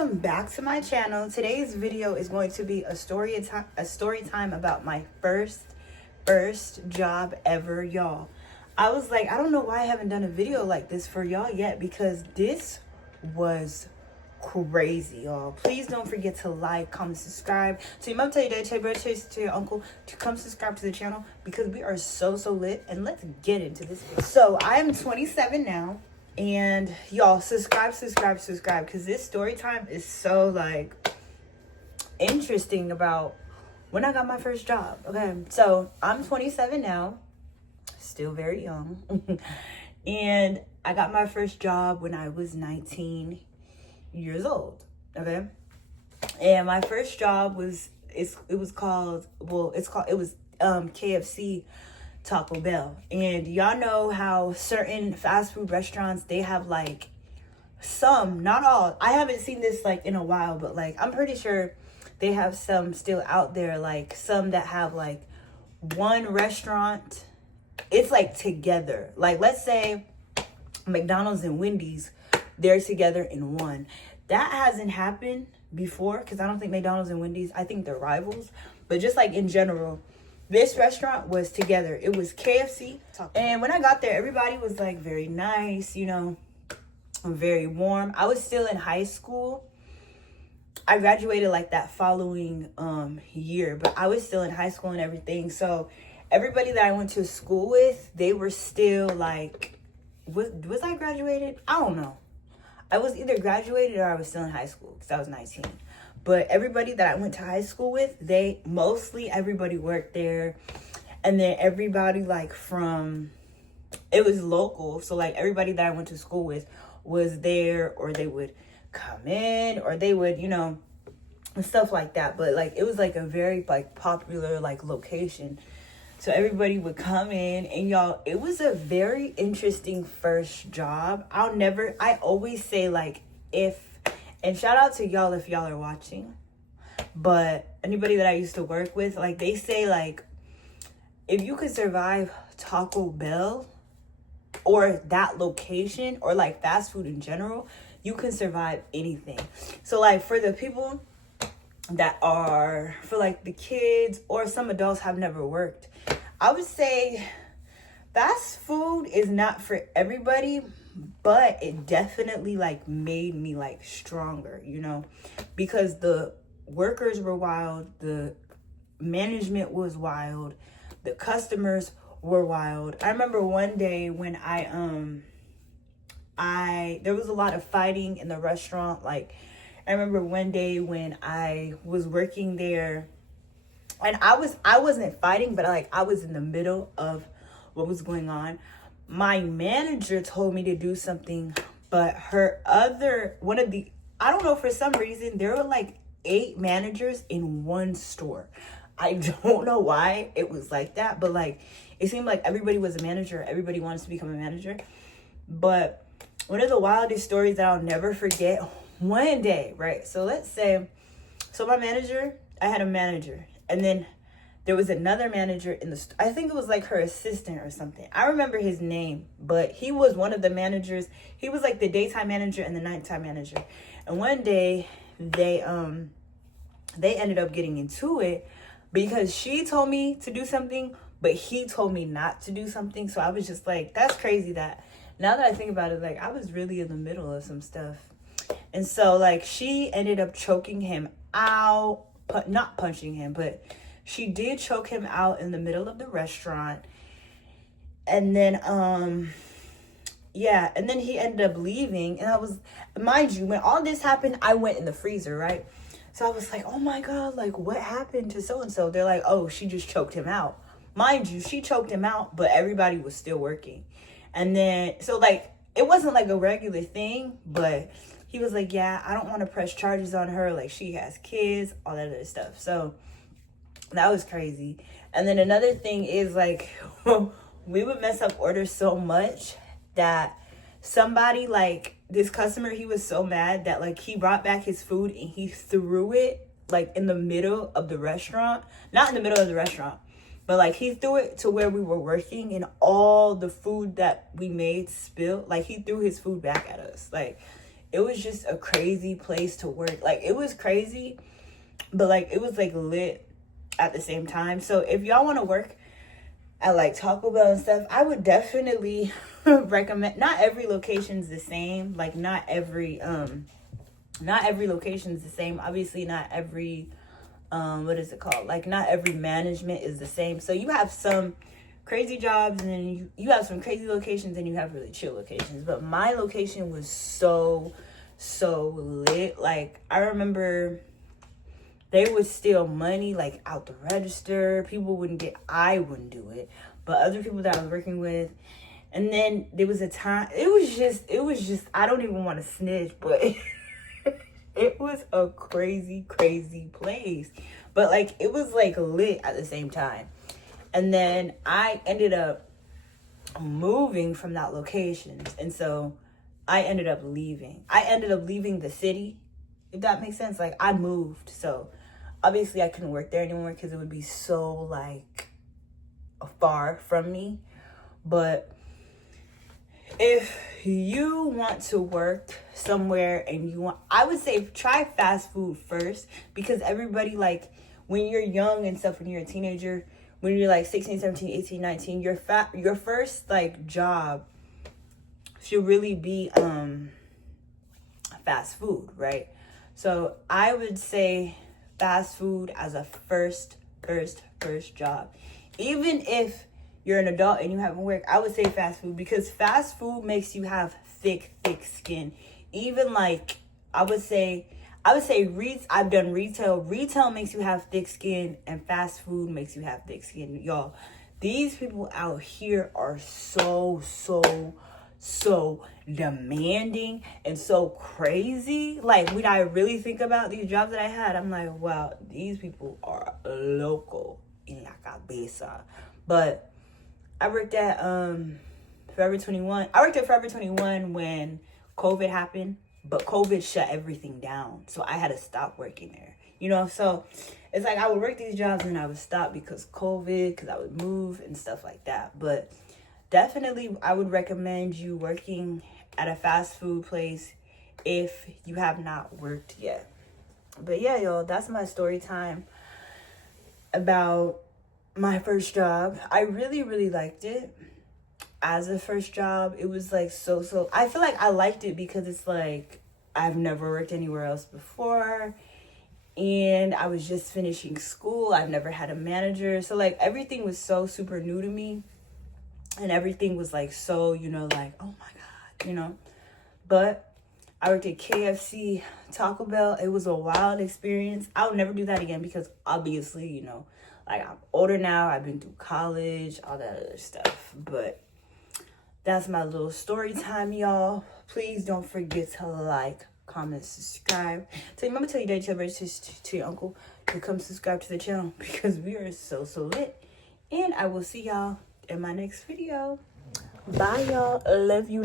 welcome back to my channel. Today's video is going to be a story time about my first job ever, y'all. I was like, I don't know why I haven't done a video like this for y'all yet, because this was crazy, y'all. Please don't forget to like, comment, subscribe. To your mom, tell your dad, tell your brother, tell your uncle to come subscribe to the channel, because we are so lit. And let's get into this video. So I am 27 now. And y'all, subscribe, because this story time is so like interesting about when I got my first job. Okay, so I'm 27 now, still very young. And I got my first job when I was 19 years old. Okay, and my first job was KFC Taco Bell. And y'all know how certain fast food restaurants, they have like some, not all, I haven't seen this like in a while, but like I'm pretty sure they have some still out there, like some that have like one restaurant, it's like together. Like let's say McDonald's and Wendy's, they're together in one. That hasn't happened before, because I don't think McDonald's and Wendy's, I think they're rivals. But just like in general, this restaurant was together. It was KFC. And when I got there, everybody was like very nice, you know, very warm. I was still in high school. I graduated like that following year, but I was still in high school and everything. So everybody that I went to school with, they were still like, was I graduated? I don't know. I was either graduated or I was still in high school, because I was 19. But everybody that I went to high school with, everybody worked there. And then everybody like it was local. So like everybody that I went to school with was there, or they would come in, or they would, you know, and stuff like that. But like, it was like a very like popular like location. So everybody would come in, and y'all, it was a very interesting first job. I always say like, and shout out to y'all if y'all are watching, but anybody that I used to work with, like they say like, if you could survive Taco Bell or that location, or like fast food in general, you can survive anything. So like for the people that are, for like the kids or some adults have never worked, I would say fast food is not for everybody, but it definitely like made me like stronger, you know, because the workers were wild, the management was wild, the customers were wild. I remember one day when there was a lot of fighting in the restaurant. Like I remember one day when I was working there, and I wasn't fighting, but like I was in the middle of what was going on. My manager told me to do something, but I don't know, for some reason, there were like 8 managers in one store. I don't know why it was like that, but like, it seemed like everybody was a manager. Everybody wanted to become a manager. But one of the wildest stories that I'll never forget, one day, right? So let's say, I had a manager, and then there was another manager in the I think it was like her assistant or something. I remember his name, but he was one of the managers. He was like the daytime manager and the nighttime manager. And one day they ended up getting into it because she told me to do something, but he told me not to do something. So I was just like, that's crazy. That now that I think about it, like I was really in the middle of some stuff. And so like she ended up choking him out, not punching him, but she did choke him out in the middle of the restaurant. And then, and then he ended up leaving. And I was, mind you, when all this happened, I went in the freezer, right? So I was like, oh my God, like what happened to so-and-so? They're like, oh, she just choked him out. Mind you, she choked him out, but everybody was still working. And then, so like, it wasn't like a regular thing, but he was like, yeah, I don't want to press charges on her. Like she has kids, all that other stuff. So that was crazy. And then another thing is like, we would mess up orders so much that somebody, like this customer, he was so mad that like he brought back his food and he threw it like in the middle of the restaurant. Not in the middle of the restaurant, but like he threw it to where we were working, and all the food that we made spilled. Like he threw his food back at us. Like it was just a crazy place to work. Like, it was crazy, but like it was like lit at the same time. So if y'all want to work at like Taco Bell and stuff, I would definitely recommend. Not every location's the same. Like, not every location's the same. Obviously, not every what is it called? Like, not every management is the same. So you have some crazy jobs, and then you have some crazy locations, and you have really chill locations. But my location was so lit. Like, I remember they would steal money like out the register. People wouldn't get, I wouldn't do it, but other people that I was working with. And then there was a time, it was just I don't even want to snitch, but it was a crazy place. But like, it was like lit at the same time. And then I ended up moving from that location. And so I ended up leaving the city, if that makes sense. Like, I moved. So obviously I couldn't work there anymore because it would be so like far from me. But if you want to work somewhere and I would say try fast food first, because everybody, like, when you're young and stuff, when you're a teenager, when you're like 16, 17, 18, 19, your first like job should really be fast food, right? So I would say fast food as a first job. Even if you're an adult and you haven't worked, I would say fast food, because fast food makes you have thick skin. Even like, I would say I've done retail. Retail makes you have thick skin, and fast food makes you have thick skin. Y'all, these people out here are so demanding and so crazy. Like, when I really think about these jobs that I had, I'm like, wow, these people are local in la cabeza. But I worked at Forever 21. I worked at Forever 21 when COVID happened, but COVID shut everything down. So I had to stop working there. You know, so it's like I would work these jobs and I would stop because COVID, because I would move and stuff like that. But definitely I would recommend you working at a fast food place if you have not worked yet. But yeah, y'all, that's my story time about my first job. I really liked it. As a first job, it was like so I feel like I liked it because it's like I've never worked anywhere else before, and I was just finishing school. I've never had a manager, so like everything was so super new to me, and everything was like so, you know, like, oh my god, you know. But I worked at KFC, Taco Bell. It was a wild experience. I'll never do that again because obviously, you know, like, I'm older now. I've been through college, all that other stuff. But that's my little story time, y'all. Please don't forget to like, comment, subscribe. Remember to tell your daddy, tell your to your uncle to come subscribe to the channel, because we are so lit. And I will see y'all in my next video. Bye, y'all. Love you.